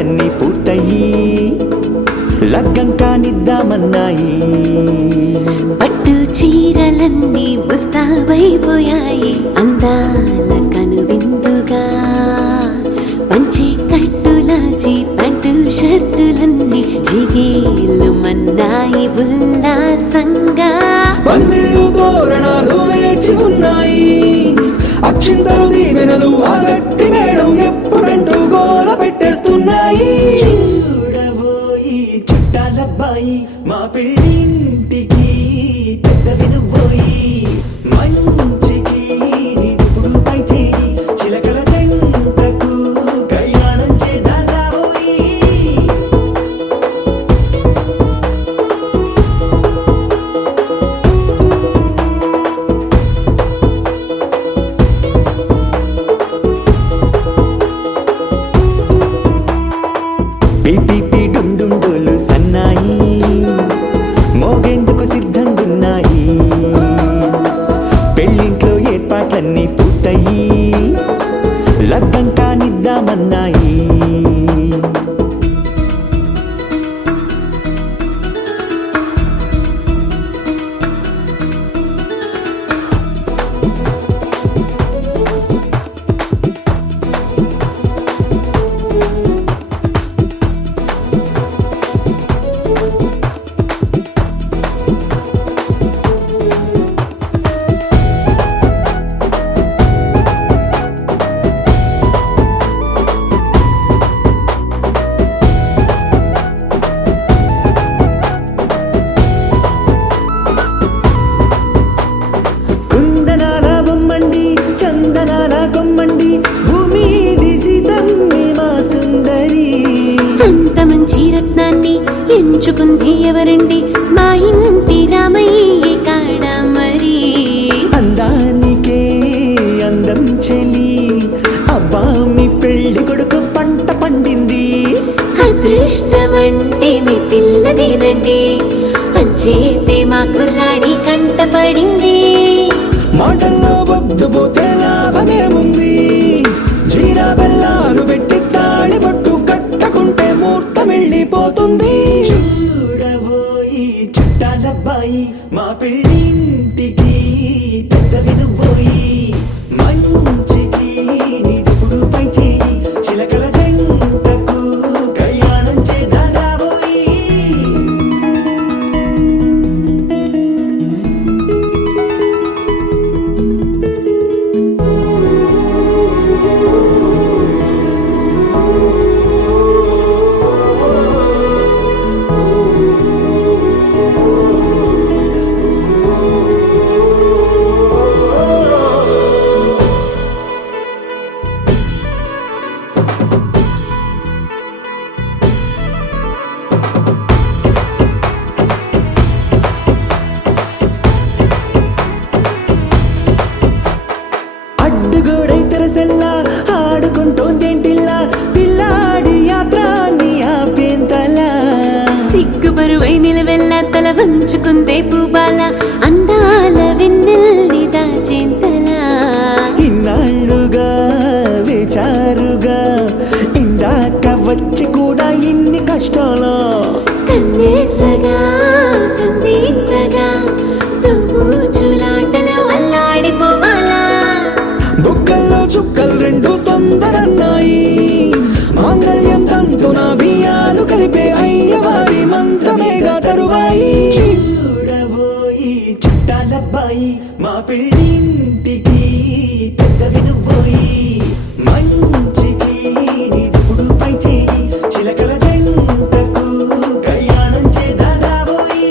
ఏర్పాట్లన్నీ పూర్తయి లగ్గం కానిద్దామన్నాయి. పట్టు చీరలన్నీ ముస్తాబైపోయాయి అందాల కనువిందుగా. పంచి కట్టులాచి ప్యాంటు షర్టులన్నీ జిగేలు మన్నాయి ఉల్లాసంగా. పందిళ్ళు తోరణాలు వేచి ఉన్నాయి, అక్షింతలు దీవెనలు ఆ గట్టి మేళం ఎప్పుడంటూ గోల పెట్టేస్తున్నాయి. చూడబోయి చుట్టాలబ్బాయి మా పెళ్ళింటికి పెద్ద వినుబోయి. మంచికి నిదుపుడు పై చేరి చిలకల జంటకు కళ్యాణం చేద్దాం రాబోయి. పీపీ డుండుండోలు సన్నాయి మోగేందుకు సిద్ధంగున్నాయి. పెళ్ళింట్లో ఏర్పాట్లన్నీ పూర్తయి లగ్గం కానిద్దామన్నాయి. కుందనాల బొమ్మండి చందనాల కొమ్మండి భూమి దిశితమ్మి మా సుందరి. అంత మంచి రత్నాన్ని ఎంచుకుంది ఎవరండి? మా ఇంటి రామయ్య కాడ మరి. అందానికే అందం చెలి అబ్బా మీ పెళ్లి కొడుకు పంట పండింది. అదృష్టమంటే మీ పిల్లదేనండి, అంచేతే మా కుర్రాడి కంట పడింది. మాటల్లో వద్దుపోతే లాభమేముంది, జీరా బెల్లాలు పెట్టి తాళి పట్టు కట్టకుంటే ముహూర్తం వెళ్ళిపోతుంది. చూడబోయి చుట్టాలబ్బాయి మా పెళ్ళింటికి పెద్ద వినుబోయి. మంచికి నిదుపుడు పై చేయి చిలకల జంటకు కళ్యాణం చేద్దాం రాబోయి. అడ్డుగోడై తెరసెల్లా ఆడుకుంటోందేంటిల్లా పిల్లాడి యాత్రాన్ని ఆపేంతలా. సిగ్గుబరువై నిలవెల్ల తల వంచుకుందే పూబాల అందాల వెన్నెల్ని దాచేంతలా. ఇన్నాళ్ళుగా వేచారుగా ఇందాక వచ్చి కూడా ఇన్ని కష్టాలా. కన్నెర్రగా కందింతగా తూచులాటలో అల్లాడిపోవాలా. బుగ్గల్లో చుక్కలు రెండు తొందరన్నాయి, మాంగళ్యం తంతున బియ్యాలు కలిపే అయ్యవారి మంత్రమేగా తరువాయి. చూడబోయి చుట్టాలబ్బాయి మా పెళ్ళింటికి పెద్ద వినుబోయి. మంచికి నిదుపుడు పై చేయి చిలకల జంటకు కళ్యాణం చేద్దాం రాబోయి.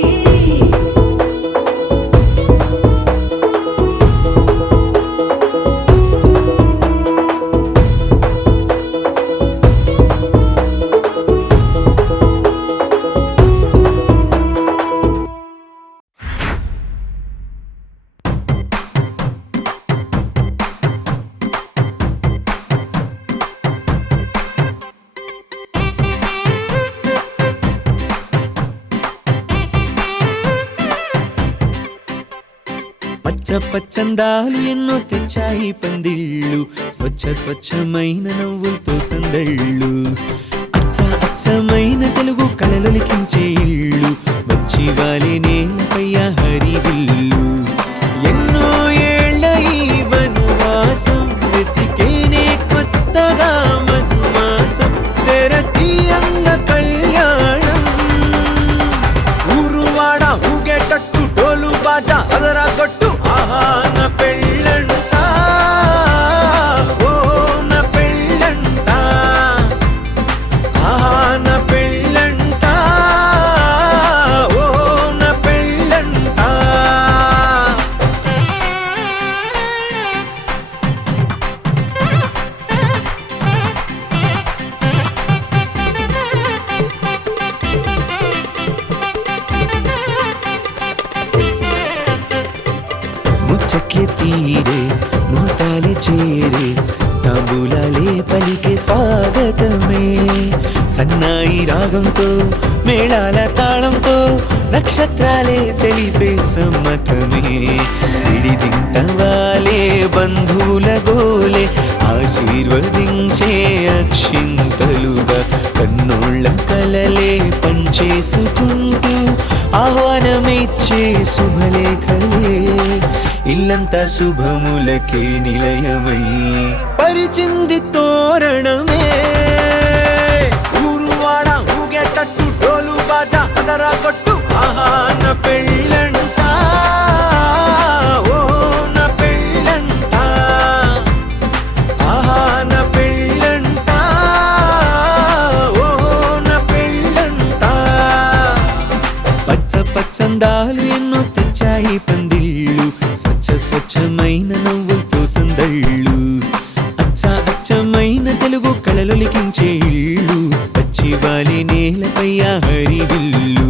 పచ్చ పచ్చందాలు ఎన్నో తెచ్చాయి పందిళ్ళు, స్వచ్ఛమైన నవ్వులతో సందళ్ళు. అచ్చ అచ్చమైన తెలుగు కళలొలికించే ఇల్లు వచ్చి వాలి నేలపై హరివిల్లు ఎన్నో ఏళ్ళ ఈ వనవాసం వెతికేనే కొత్తగా మధుమాసం తెరతీయంగ కళ్యాణం ఊరువాడ ఊగేటట్టు డోలు బాజా అదరా కొట్టు ఆహా నా పెళ్ళంట ఓ నా పెళ్ళంట ఆహా నా పెళ్ళంట ఓ నా పెళ్ళంట ముచ్చట్లే తీరే ముహూర్తాలే చేరే తాంబూలాలే పలికే స్వాగతమే సన్నాయి రాగంతో మేళాల తాళంతో నక్షత్రాలే తెలిపే సమ్మతమే విడిదింటవాలే బంధువుల గోలే ఆశీర్వదించే అక్షింతలుగా కన్నోళ్ళ కలలే పంచేసుకుంటూ ఆహ్వానమిచ్చే శుభలేఖలే ఇల్లంతా శుభములకే నిలయమై పరిచింది తోరణమే ఊరువాడ ఊగేటట్టు డోలు బాజా అదరా కొట్టు ఆహా నా పెళ్ళంట ఓ నా పెళ్ళంట ఆహా నా పెళ్ళంట ఓ నా పెళ్ళంట పచ్చ పచ్చందాలు ఎన్నో తెచ్చాయి పందిళ్ళు స్వచ్ఛమైన నవ్వులతో సందళ్ళు అచ్చమైన తెలుగు కళలొలికించే ఇళ్ళు వచ్చి వాలి నేలపై హరివిల్లు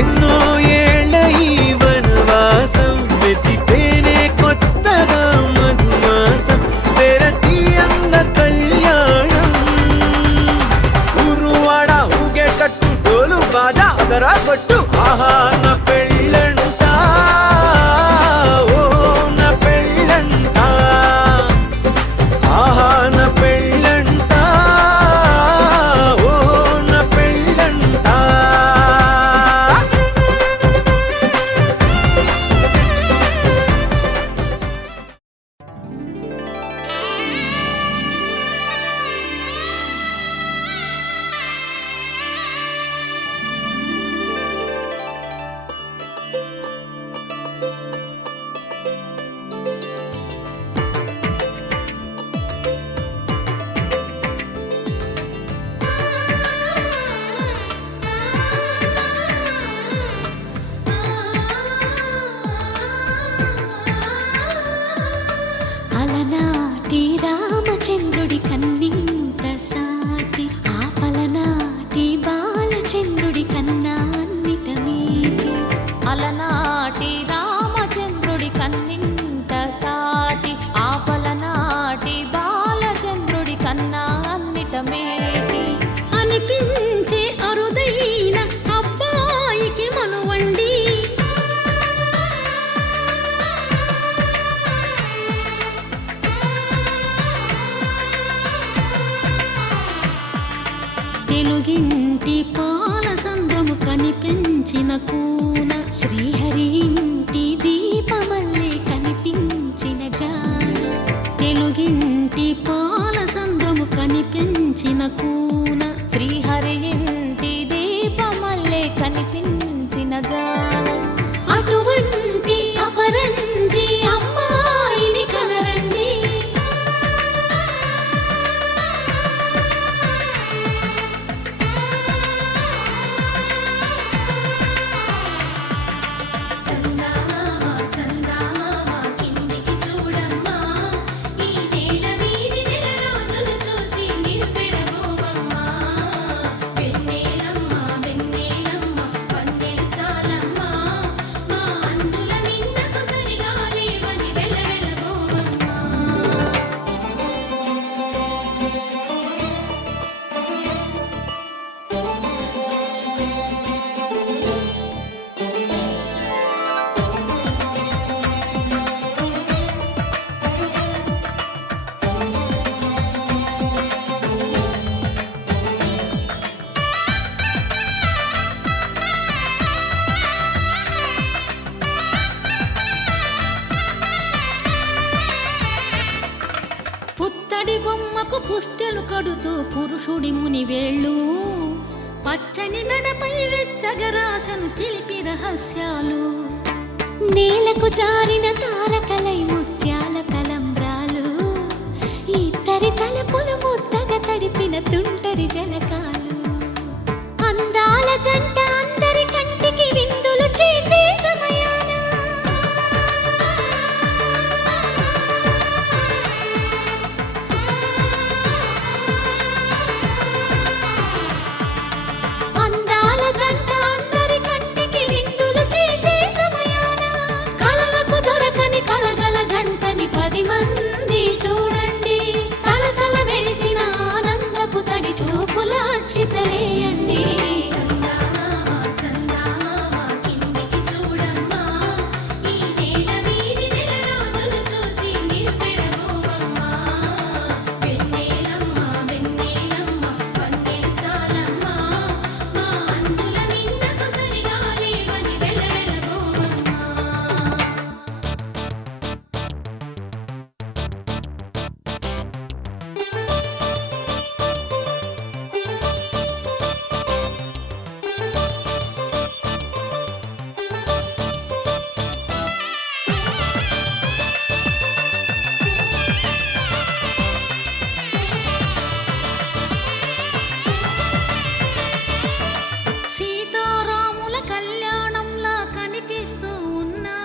ఎన్నో ఏళ్ళ ఈ వనవాసం వెతికేనే కొత్తగా మధుమాసం తెరతీయంగ కళ్యాణం ఊరువాడ ఊగేటట్టు డోలు బాజా అదరా కొట్టు ఆహా నా పెళ్ళంట ఓ నా పెళ్ళంట ఆహా నా పెళ్ళంట ఓ నా పెళ్ళంట అలనాటి రామచంద్రుడి కన్నింత సాటి ఆపలనాటి బాలచంద్రుడి కన్నా అన్నిట మీటి అలనాటి రామచంద్రుడి కన్నింత సాటి ఆపలనాటి బాలచంద్రుడి కన్నా అన్నిట మేటి అనిపించే అరుదైన అబ్బాయికి మనువండి తెలుగింటి పాలసంద్రము కనిపించిన కూన శ్రీహరి ఇంటి దీపమల్లే కనిపించిన జాడ తెలుగింటి పాలసంద్రము కనిపించిన కూన శ్రీహరి ఇంటి దీపమల్లే కనిపించిన జాడ అటువంటి అపరంజి అమ్మాయిని కనరండి కిందికి చూడమ్మా ఈ నేల వీడి నెల రోజులు చూసి నివ్వెరబోవమ్మా పూసలు కడుతూ పురుషుడి ముని వేళ్ళు పచ్చని నడపై వెచ్చగరాసను చిలిపి రహస్యాలు నేలకు జారిన తారకలై ముత్యాల తలంబ్రాలు ఇద్దరి తలపులు ముద్దగా తడిపిన తుంటరి జలకాలు అందాల జంట అందరి కంటికి విందులు చేసే సమయాన అందాల జంట అందరి కంటికి విందులు చేసే సమయాన కలలకు దొరకని కలగల జంటని 10 మంది చూడండి తలతల మెరిసిన ఆనందపు తడి చూపుల అచ్చితలేయండి చందమామ చందమామ కిందికి చూడమ్మా ఈ నేల మీది నెల రోజులు చూసి నివ్వెరబోవమ్మా వెన్నెలమ్మ వెన్నెలమ్మ వన్నెలు చాలమ్మా మా అందుల మిన్నకు సరిగా లేవని వెలవెలబోవమ్మా సీతారాముల కళ్యాణంలా కనిపిస్తూ ఉన్నా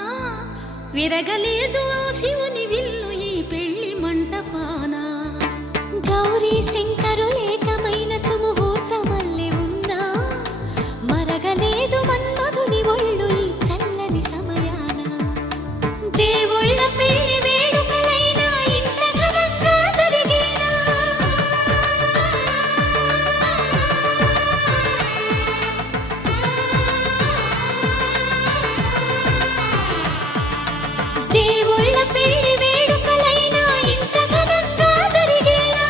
విరగలేదు ఆ శివుని విల్లు ఈ పెళ్లి మంటపాన గౌరీ శంకరులేకమైన సుముహూర్తమల్లె ఉన్నా మరగలేదు మన్మధుని ఒళ్ళు ఈ చల్లని సమయాన దేవుళ్ళ పెళ్లి వేడుకలైనా ఇంత ఘనంగా జరిగేనా దేవుళ్ళ పెళ్లి వేడుకలైనా ఇంత ఘనంగా జరిగేనా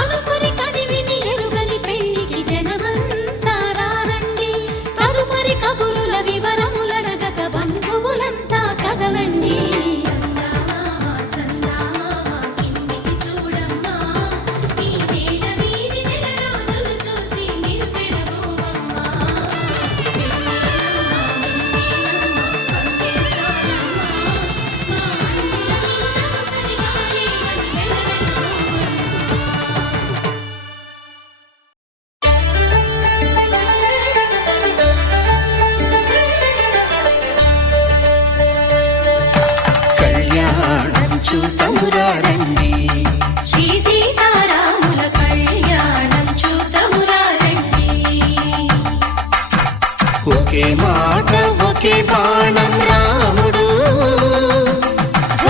అనుకుని కదివిని ఎరుగని పెళ్లికి జనమంతా రారండి తదుపరి కబురుల వివరములడగక బంధువులంతా కదలండి చందమామ చందమామ కిందికి చూడమ్మా ఈ నేల మీది నెల రోజులు చూసి నివ్వెరబోవమ్మా వెన్నెలమ్మ వెన్నెలమ్మ వన్నెలు చాలమ్మా మా అందుల మిన్నకు సరిగా లేవని కళ్యాణం చూతమురా రండి శ్రీ సీతారాముల కళ్యాణం చూతమురా రండి ఒకే మాట ఒకే బాణం రాముడు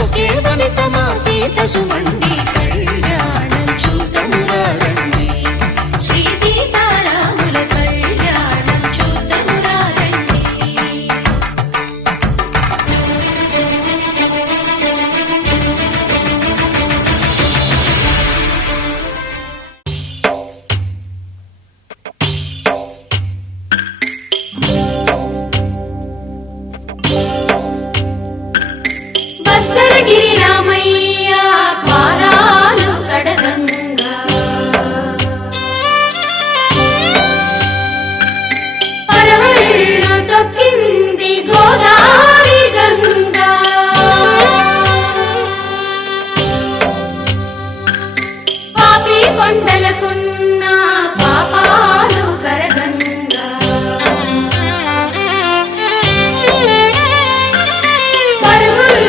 ఒకే వనిత మా సీత సుమండి కళ్యాణం చూతమురా రండి శ్రీ సీతారాముల కళ్యాణం చూతమురా రండి భద్రగిరి రామయ్య పాదాలు కడగంగా పరవళ్ళు తొక్కింది గోదావరి గంగా పాపి కొండలకున్న పాపాలు కరగంగా పరుగులు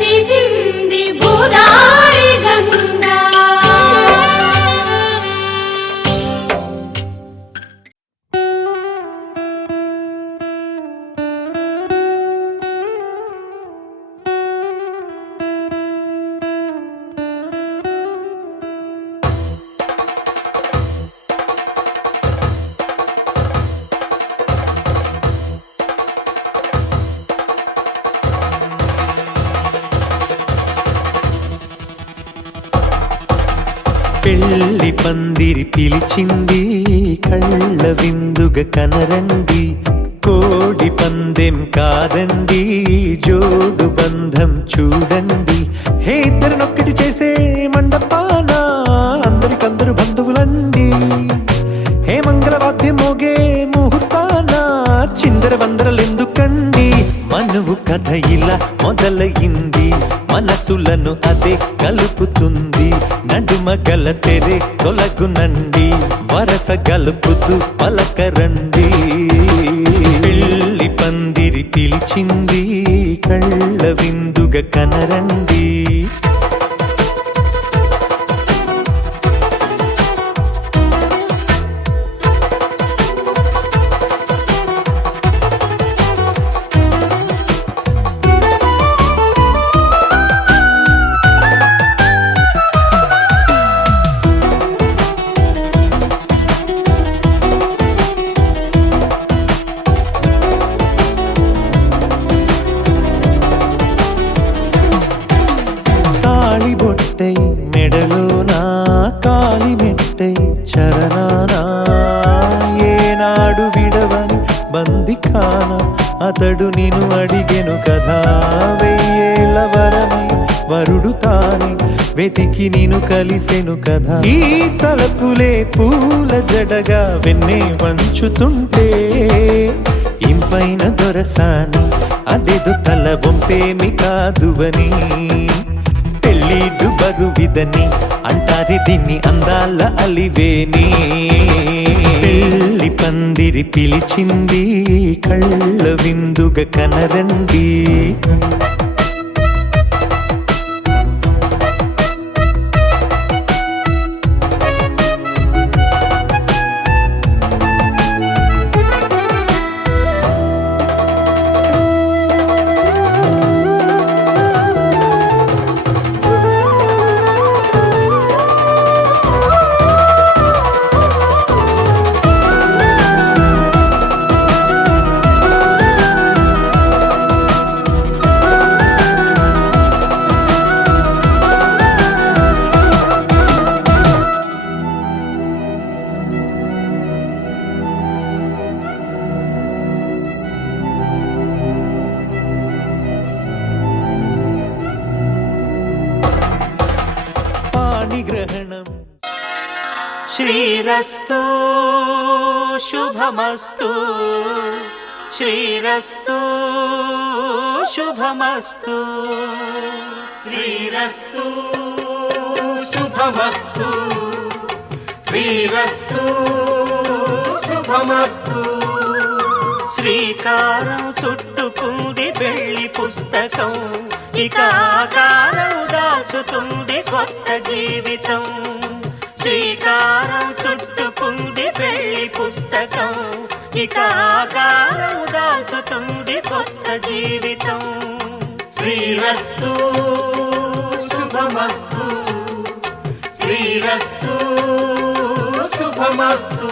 తీసింది భూదారి గంగా పెళ్లి పందిరి పిలిచింది కళ్ళ విందుగా కనరండి కోడి పందెం కాదండి జోడు బంధం చూడండి హే ఇద్దరినొక్కటి చేసే మండపాన అందరికందరూ వందరలెందుకండి మనువు కథ ఇలా మొదలయింది మనసులను అదే కలుపుతుంది నడుమ గల తెరే తొలగునండి వరస గలుపుతూ పలకరండి పెళ్లి పందిరి పిలిచింది కళ్ళ విందుగా కనరండి బొట్టై మెడలోనా కాలి మెట్టై చరణానా ఏనాడు విడవని బందిఖాన అతడు నిన్ను అడిగెను కదా వెయ్యేళ్ళ వరమై వరుడు తానే వెతికి నిన్ను కలిసెను కదా ఈ తలపులే పూల జడగా వెన్నే వంచుతుంటే ఇంపైన దొరసాని అదేదో తల వంపేమి కాదువని పెళ్ళిడు బరువిదని అంటారే దీన్ని అందాల అలివేని పెళ్లి పందిరి పిలిచింది కళ్ళ విందుగా కనరండి గ్రహణం శ్రీరస్తు శుభమస్తు శ్రీరస్తు శుభమస్తు శ్రీరస్తు శుభమస్తు శ్రీరస్తు శుభమస్తు శ్రీకారం చుట్టుకుంది పెళ్లి పుస్తకం ఇక ఆకారం దాచుతుంది కొత్త జీవితం శ్రీకారం చుట్టుకుంది పెళ్లి పుస్తకం ఇక ఆకారం దాచుతుంది కొత్త జీవితం శ్రీరస్తు శుభమస్తు శ్రీరస్తు శుభమస్తు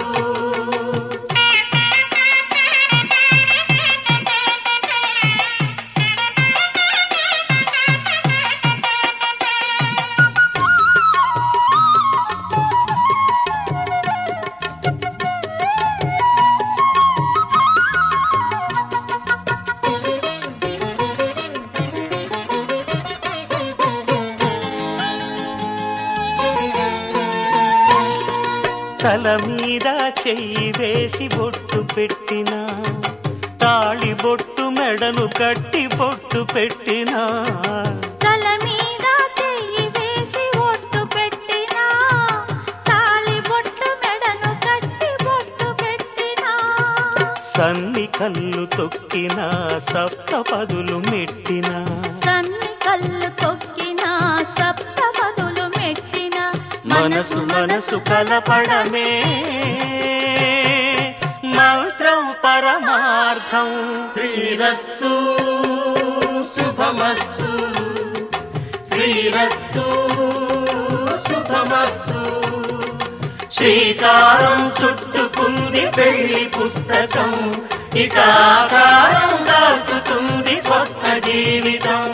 తల మీద చెయ్యి వేసి బొట్టు పెట్టినా తాళి బొట్టు మెడను కట్టి బొట్టు పెట్టినా తల మీద చెయ్యి వేసి బొట్టు పెట్టినా తాళి బొట్టు మెడను కట్టి బొట్టు పెట్టినా సన్ని కళ్ళు తొక్కినా సప్త పదులు మెట్టినా సన్ని కళ్ళు తొక్కినా సప్త పదులు మెట్టినా మనసు మనసు కలపడమే మంత్రం పరమార్థం శ్రీరస్తు శుభమస్తు శ్రీరస్తు శుభమస్తు శ్రీకారం చుట్టుకుంది పెళ్లి పుస్తకం ఇక ఆకారం దాచుతుంది కొత్త జీవితం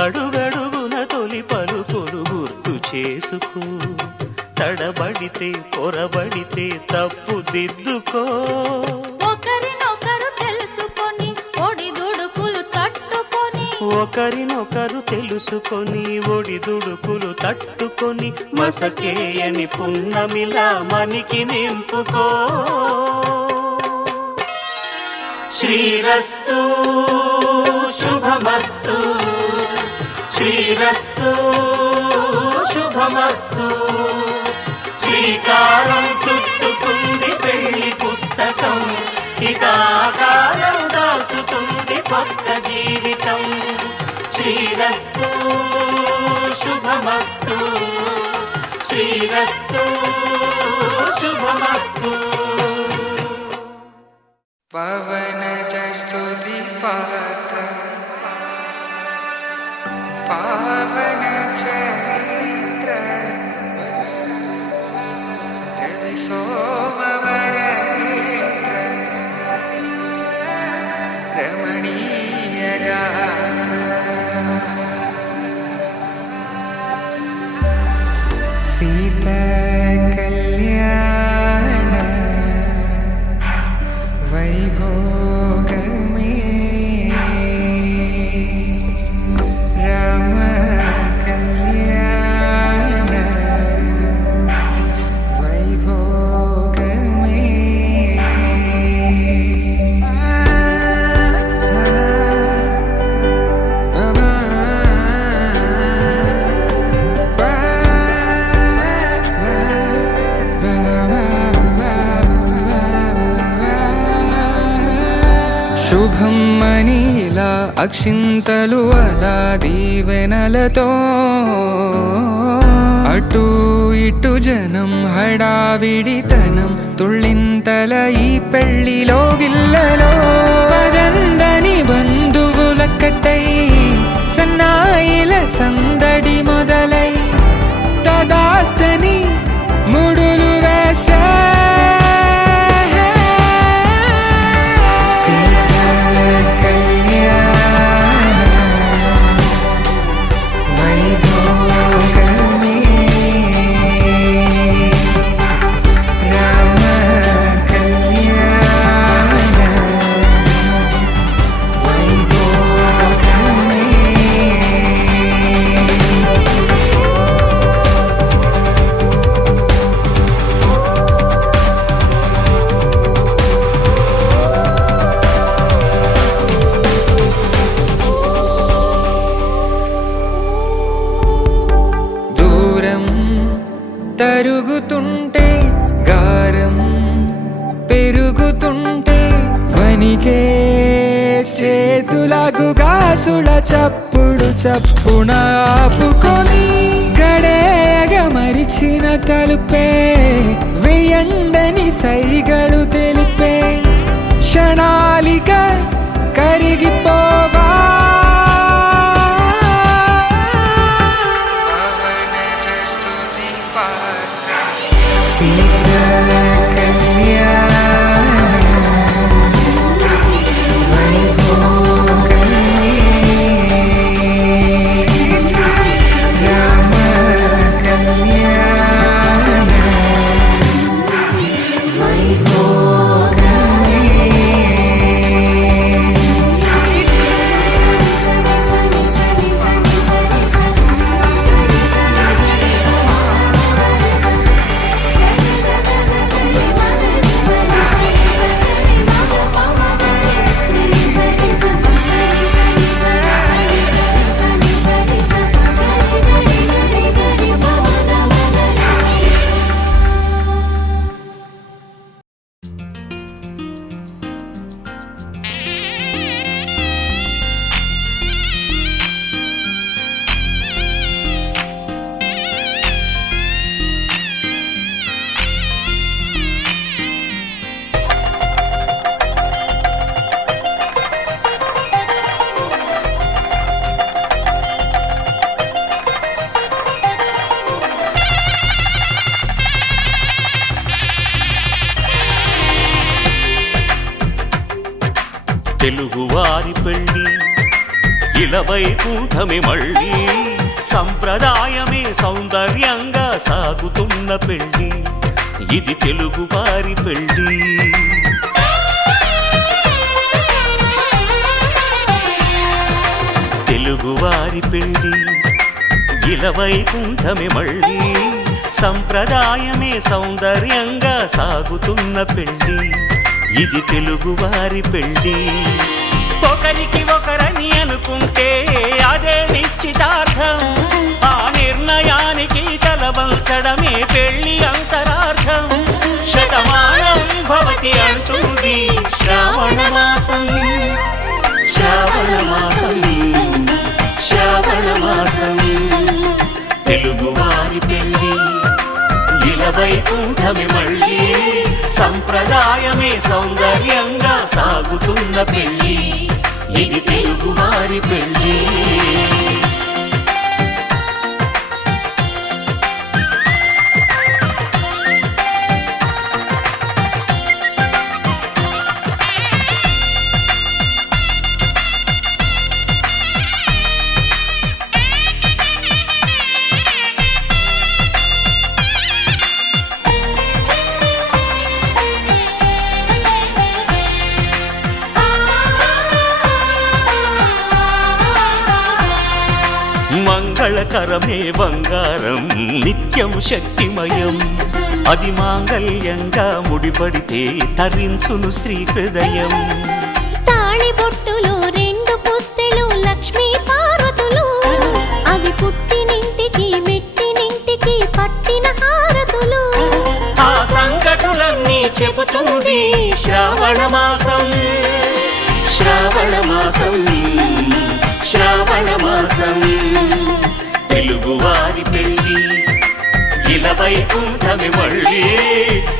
అడుగడుగున తొలి పలుకులు గుర్తు చేసుకో. తడబడితే పొరబడితే తప్పు దిద్దుకో. ఒకరినొకరు తెలుసుకొని ఒడిదుడుకులు తట్టుకొని ఒకరినొకరు తెలుసుకొని ఒడిదుడుకులు తట్టుకొని మసకేయని పున్నమిలా మనికి నింపుకో. శ్రీరస్తు శుభమస్తు, శ్రీరస్తు శుభమస్తు. శ్రీకారం చుట్టుకుంది పెళ్లి పుస్తకం, ఇక ఆకారం దాచుతుంది కొత్త జీవితం. శ్రీరస్తు శుభమస్తు, శ్రీరస్తు శుభమస్తు. పవనజ స్తుతి పాత్ర పావన చరిత్ర రవి సోమవర నేత్ర రమణీయ గాత్ర సీత కళ్యాణ వైభోగమే రామ కళ్యాణ వైభోగమే. శుభం మనీలా అక్షింతలు అలా దీవెనలతో అటు ఇటు జనం హడావిడితనం తుళ్ళింతల ఈ పెళ్లిలో గిల్లలో పదందని బంధువుల కట్టై సన్నాయిల సందడి మొదలై తదాస్తని ముడులు వేసా. తరుగుతుంటే గారం పెరుగుతుంటే వనికే చేతులకు గాసుల చప్పుడు చప్పున ఆపుకొని గడేగ మరిచిన తలుపే వేయండని సైగడు తెలిపే క్షణాలిక కరిగిపోవా. తెలుగువారి పెళ్ళి ఇలవైకుంఠమి మళ్ళీ సంప్రదాయమే సౌందర్యంగా సాగుతున్న పెళ్ళి ఇది తెలుగు వారి పెళ్ళి తెలుగువారి పెళ్ళి ఇలవైకుంఠమి మళ్ళీ సంప్రదాయమే సౌందర్యంగా సాగుతున్న పెళ్ళి ఇది తెలుగువారి పెళ్ళి ఒకరికి ఒకరని అనుకుంటే అదే నిశ్చితార్థం ఆ నిర్ణయానికి తలవంచడమే పెళ్ళి అంతరార్థం శతమానం భవతి అంటుంది శ్రావణ మాసం శ్రావణ మాసం శ్రావణ మాసం తెలుగువారి పెళ్ళి ఇలవైకుంఠమి మళ్ళీ సంప్రదాయమే సౌందర్యంగా సాగుతున్న పెళ్ళి ఇది తెలుగువారి పెళ్ళి మంగళకరమే బంగారం నిత్యం శక్తిమయం అది మాంగళ్యంగా ముడిపడితే తరించును స్త్రీ హృదయం తాళిబొట్టులో రెండు పుస్తెలు లక్ష్మీ పార్వతులు అవి పుట్టినింటికి మెట్టినింటికి పట్టిన హారతులు ఆ సంగతులన్నీ చెబుతుంది శ్రావణ మాసం శ్రావణ మాసం శ్రావణ మాసం తెలుగువారి పెళ్ళి ఇలవైకుంఠమి మళ్ళీ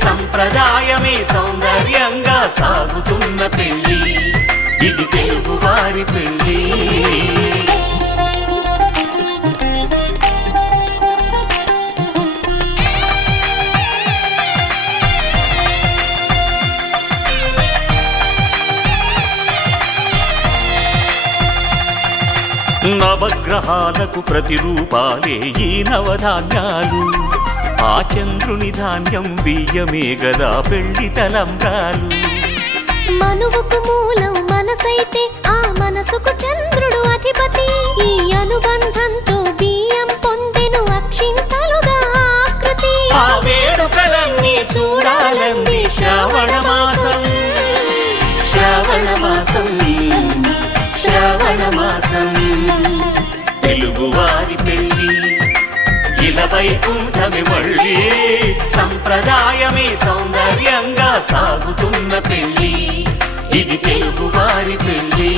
సంప్రదాయమే సౌందర్యంగా సాగుతున్న పెళ్ళి ఇది తెలుగువారి పెళ్ళి నవగ్రహాలకు ప్రతిరూపాలే ఈ నవధాన్యాలు ఆ చంద్రుని ధాన్యం బియ్యమే గదా పెళ్లి తలంబ్రాలు మనువుకు మూలం మనసైతే ఆ మనసుకు చంద్రుడు అధిపతి ఈ అనుబంధంతో బియ్యం పొందెను అక్షింతలుగా ఆకృతి ఆ వేడుకలన్నీ చూడాలంది శ్రావణ మాసం శ్రావణ మాసం శ్రావణ మాసం తెలుగువారి పెళ్ళి ఇలవైకుంఠమి మళ్ళీ సంప్రదాయమే సౌందర్యంగా సాగుతున్న పెళ్ళి ఇది తెలుగువారి పెళ్ళి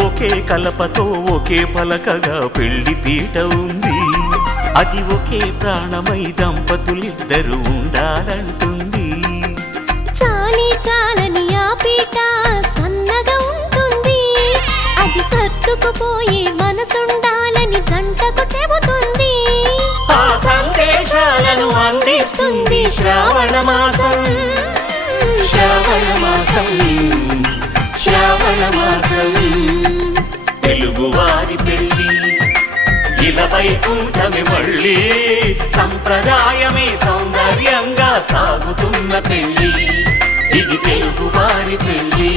ఒకే కలపతో ఒకే పలకగా పెళ్లి పీట ఉంది అది ఒకే ప్రాణమై దంపతులిద్దరూ ఉండాలంటుంది చాలి చాలని ఆ పీట సన్నగా ఉంటుంది అది సర్దుకుపోయే మనసుండాలని జంటకు చెబుతుంది ఆ సందేశాలను అందిస్తుంది శ్రావణ మాసం శ్రావణ మాసం శ్రావణ మాసం తెలుగువారి పెళ్ళి ఇలవైకుంఠమి మళ్ళీ సంప్రదాయమే సౌందర్యంగా సాగుతున్న పెళ్ళి ఇది తెలుగువారి పెళ్ళి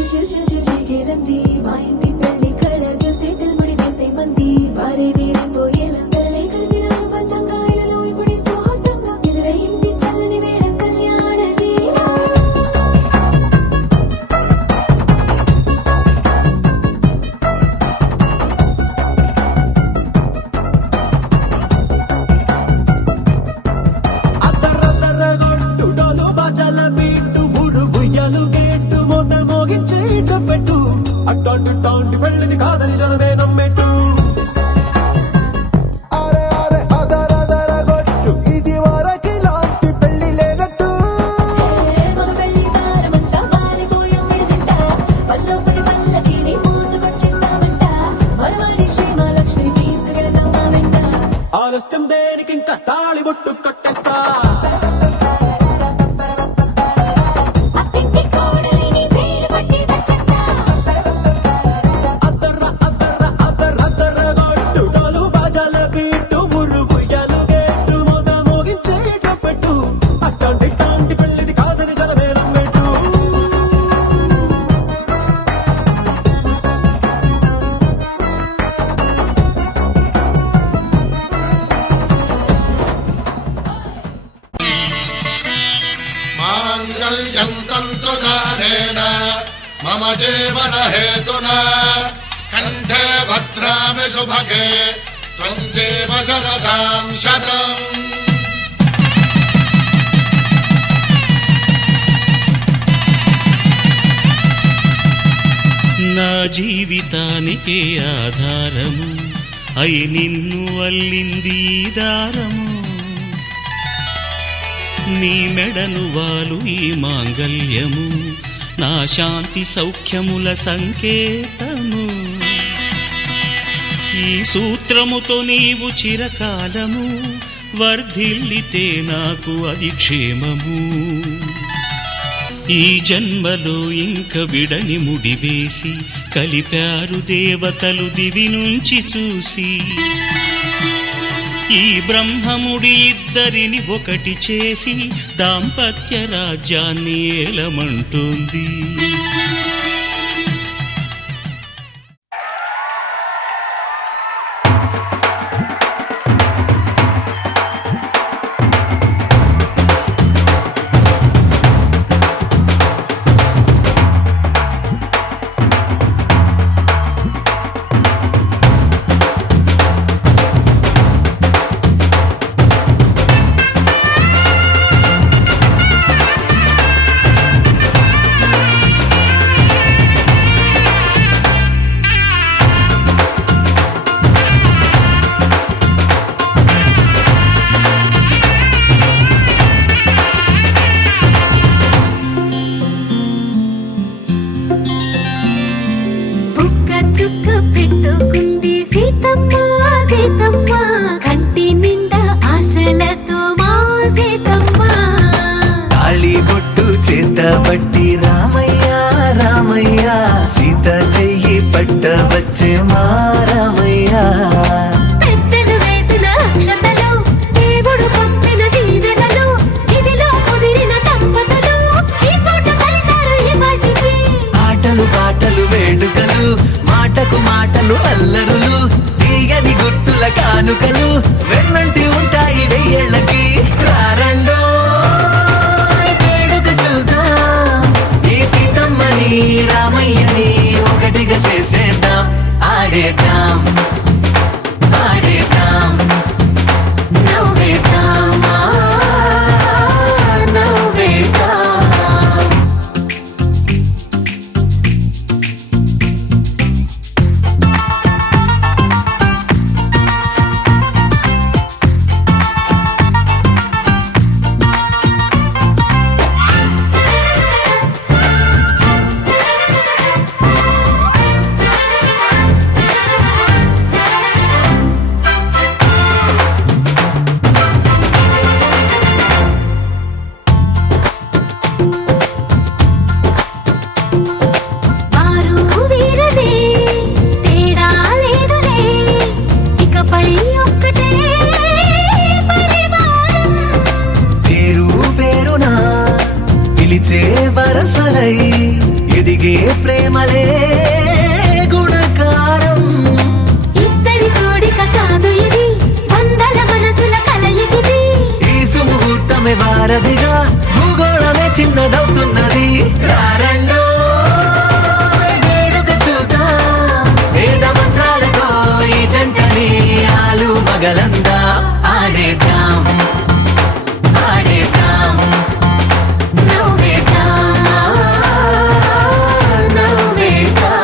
చిల్ చిల్ చిల్ చిల్ చిగేలంది మా ఇంటి పెళ్లి కళ చేతులు ముడి వేసే మంది వారే వేరే పోయేలందలే కలిగిన పంచంగాయలలో ఇప్పుడు స్వార్థంగా ఎదురైంది చల్లని వేళ కళ్యాణ లీల అద్దరద్దరగొట్టు డోలు బాజాల బీటు ఊరు ఉయ్యాలు గేట్టు మోత మోగించే పెట్టు అట్టాంటి టాంటి పెళ్ళిది కాదని జనమే నమ్మెట్టు అరే అరే అదరదరగొట్టు ఇది వరకి లాంటి పెళ్లి లేనట్టు మగ పెళ్లి వారమంతా వాలిపోయాం విడిదింట పల్లోపడి పల్లకిని మోసుకొచ్చేస్తామంట మరవాడి శ్రీమహాలక్ష్మిని తీసుకెళ్తాం మా వెంట ఆలస్యం దేనికి ఇంకా తాళి బొట్టు కట్టేస్తా అత్తింటి కోడలిని వేలు పట్టి వచ్చేస్తా అద్దరగొట్టు డోలు బాజాల బీటు ఊరు ఉయ్యాలు గేట్టు మోత మోగించే పెట్టు అట్టాంటి టాంటి పెళ్ళిది కాదని జనమే నమ్మెట్టు माङ्गल्यं तन्तुकारेण मम जीवनहेतुना कण्ठे भद्रामि सुभगे त्वं जीव शरदां शतम् నా జీవితానికే ఆధారము అయి నిన్ను అల్లింది ఈ దారము నీ మెడను వాలు ఈ మాంగల్యము నా శాంతి సౌఖ్యముల సంకేతము ఈ సూత్రముతో నీవు చిరకాలము వర్ధిల్లితే నాకు అది క్షేమము ఈ జన్మలో ఇంక విడని ముడివేసి కలిపారు దేవతలు దివి నుంచి చూసి ఈ బ్రహ్మముడి ఇద్దరిని ఒకటి చేసి దాంపత్య రాజ్యాన్ని ఏలమంటుంది బుక్క చుక్క పెట్టుకుంది సీతమ్మ సీతమ్మ కంటి నిండా ఆశలతో మా సీతమ్మ తాళి బొట్టు చేత పట్టి రామయ్య రామయ్య సీత చెయ్యి పట్ట వచ్చే మా రామయ్య పెద్దలు వేసిన అక్షతలు దేవుడు పంపిన దీవెనలు ఇవిలో కుదిరిన దంపతులు ఈ చోట కలిశారు ఈ వాటికి ఆటలు పాటలు వేడుకలు మాటకు మాటలు అల్లరులు తీయని గుర్తుల కానుకలు వెన్నంటి ఉంటాయి వెయ్యేళ్ళకి రారండో వేడుక చూద్దాం ఈ సీతమ్మని రామయ్యని ఒకటిగా చేసేద్దాం ఆడేద్దాం ఆడేద్దాం నవ్వేద్దాం నవ్వేద్దాం కలిగే ప్రేమలే గుణకారం. ఇద్దరి కోడిక కాదు ఇది, వందల మనసుల కలయికిది. ఈ సుముహూర్తమే వారధిగా భూగోళమే చిన్నదవుతున్నది. రారండో వేడుక చూద్దాం, వేద మంత్రాలతో ఈ జంటని ఆలు మగలందా ఆడేద్దాం ఆడేద్దాం నవ్వేద్దాం, నవ్వేద్దాం.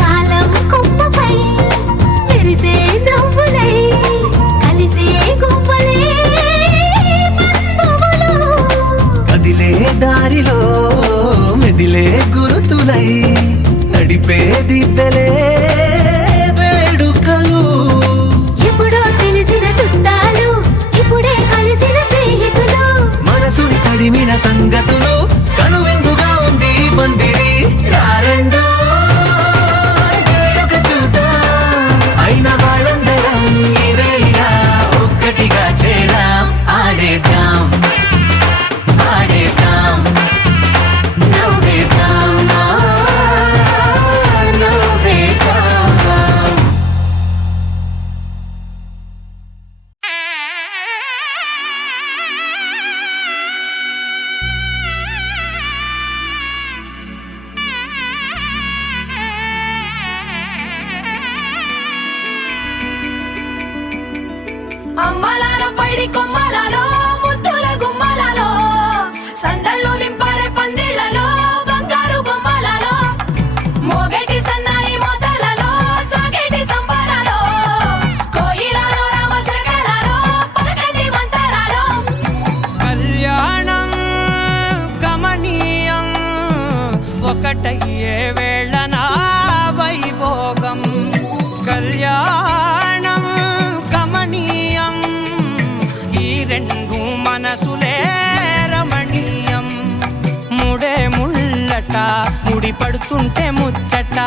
కాలం కొమ్మపై మెరిసే నవ్వులై కలిసే గువ్వలే బంధువులు. కదిలే దారిలో మెదిలే గురుతులై నడిపే దిబ్బెలే వేడుకలు. ఎప్పుడో తెలిసిన చుట్టాలు, ఇప్పుడే కలిసిన స్నేహితులు. మనసుని తడిమిన సంగతులు కనువిందుగా ఉంది ఈ పందిరి. రారండో వేడుక చూద్దాం, అయిన వాళ్ళందరం ఈ వేళ ఒక్కటిగా చేరాం. ఆడేద్దాం ఆడేద్దాం నవ్వేద్దాం, నవ్వేద్దాం. అమ్మలాల పైడి కొమ్మలలో ముద్దుల గుమ్మలలో సందళ్ళు నింపారే పందిళ్లలో బంగారు బొమ్మలలో మోగేటి సన్నాయి మోతలలో సాగేటి సంబరాలో కోయిలలో రామశకలలో పలకండి మంతరాలో. కళ్యాణం గమనీయం ఒకటయ్యే వేళ నా వైభోగం. కళ్యాణం గమనీయం ఈ రెండు మనసులే రమణీయం. ముడే ముళ్ళట ముడి పడుతుంటే ముచ్చట,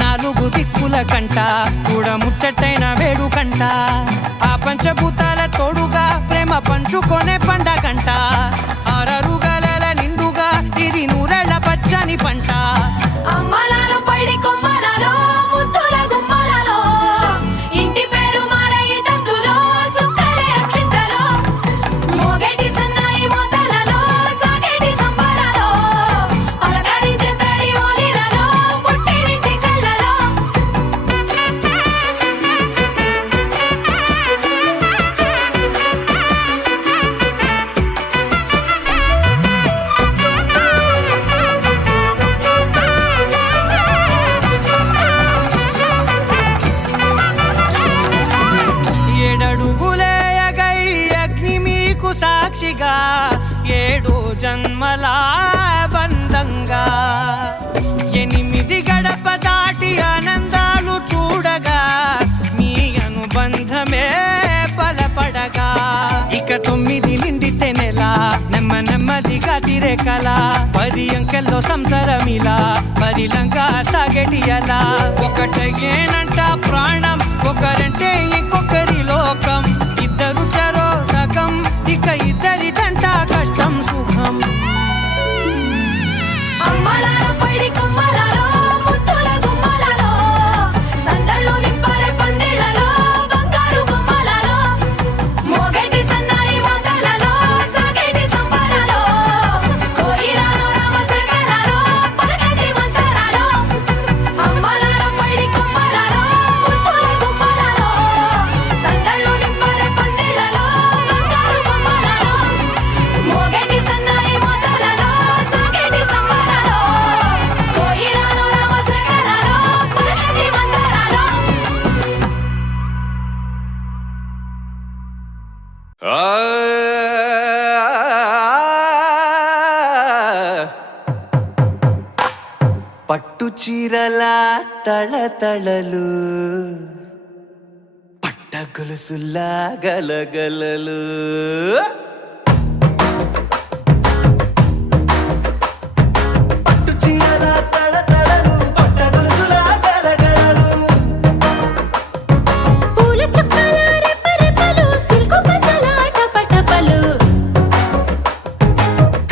నాలుగు దిక్కుల కంట చూడ ముచ్చటైన వేడుకంట. ఆ పంచభూతాల తోడుగా ప్రేమ పంచుకొనే పండగంట. అరరుగలల నిండుగా ఇది నూరెళ్ళ పచ్చని పంట. అమ్మలాల పైడి కొమ్మలలో ముద్దుల గుమ్మలలో ఇంటి పేరు మారయి తందులో చుక్కలే అక్షింతలో మోగేటి సన్నాయి మోతలలో సాగేటి సంబరాలో పలకరించే తడి ఓలిలలో పుట్టినింటి కళ్ళలో. ఏడడుగులేయగై అగ్ని మీకు సాక్షిగా ఏడు జన్మల బంధంగా. ఎనిమిది గడప దాటి ఆనందాలు చూడగా మీ అనుబంధమే బలపడగా. ఇక 9 నిండితే నెల నెమ్మ నెమ్మదిగా తిరే కల. 10 అంకెల్లో సంసారమిలా పరిలంగా సాగటి అలా. ఒకటేనంట ప్రాణం, ఒకరంటే ఇంకొకరి లోకం. ఇద్దరు చరో సగం, ఇక ఇద్దరిదంట కష్టం సుఖం. అమ్మలాల పైడి కొమ్మలలో ముద్దుల గుమ్మలలో సందళ్ళు నింపారే పందిళ్లలో బంగారు బొమ్మలలో మోగేటి సన్నాయి మోతలలో సాగేటి సంబరాలో కోయిలలో రామశకలలో పలకండి మంతరాలో. అమ్మలాల పైడి కొమ్మలలో ముద్దుల గుమ్మలలో చీరల తళతళలు పట్ట గొలుసుల్లా గలగలలు పట్టు చీరల తళతళలు పట్ట గొలుసుల్లా గలగలలు పూల చుక్కల రెపరెపలు సిల్కు పంచల టపటపలు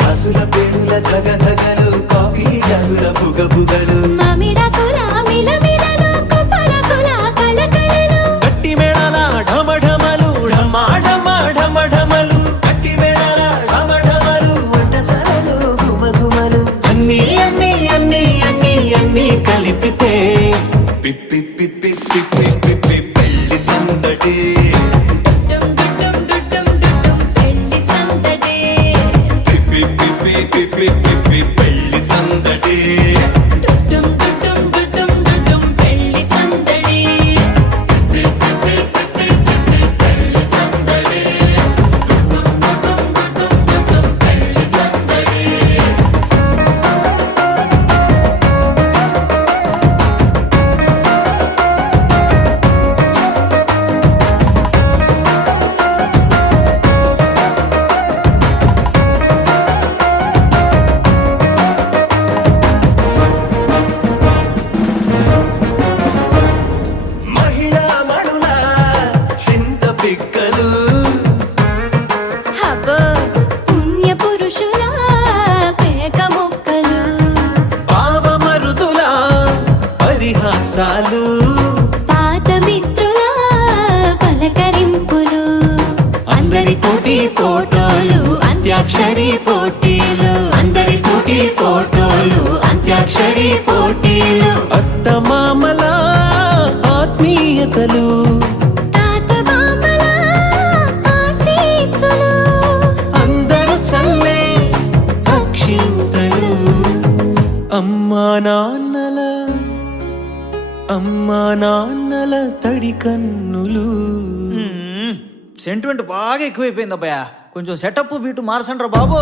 కాసుల పేరుల ధగధగలు కాఫీ గ్లాసుల బుగబుగలు మామిడాకుల మిలమిలలు కొబ్బరకుల కళకళలు గట్టి మేళాల ఢమఢమలు ఢమాఢమాఢమఢమలు కట్టి మేళాల ఢమఢమలు వంటసాలలు గుమగుమలు అన్నీ అన్నీ అన్నీ అన్నీ అన్నీ కలిపితే పిప్పి పిప్పి పిప్పి పిప్పి పెళ్లి సందడి డుమ్ డుమ్ డుమ్ డుమ్ పెళ్లి సందడి పిప్పి పిప్పి పిప్పి పిప్పి పెళ్లి సందడి డుమ్ డుమ్ డుమ్ డుమ్ పెళ్లి సందడి పిప్పి పిప్పి పిప్పి పిప్పి పెళ్లి సందడి డుమ్ డుమ్ డుమ్ పెళ్లి సందడి మహిళా మణుల చింత పిక్కలు హబో పుణ్య పురుషుల పేక మొక్కలు పావమరుదుల పరిహాసాలు పాత మిత్రుల పలకరింపులు అందరితోటి ఫోటోలు అంత్యాక్షరి పోటీలు అందరితోటి ఫోటోలు అంత్యాక్షరి పోటీలు అత్తమామల ఆత్మీయతలు తాత బామల ఆశీస్సులు అందరూ చల్లే అక్షింతలు అమ్మా నాన్నల తడి కన్నులు సెంటిమెంట్ బాగా ఎక్కువైపోయింది అబ్బాయా కొంచెం సెటప్ బీటు మార్చండ్రా బాబు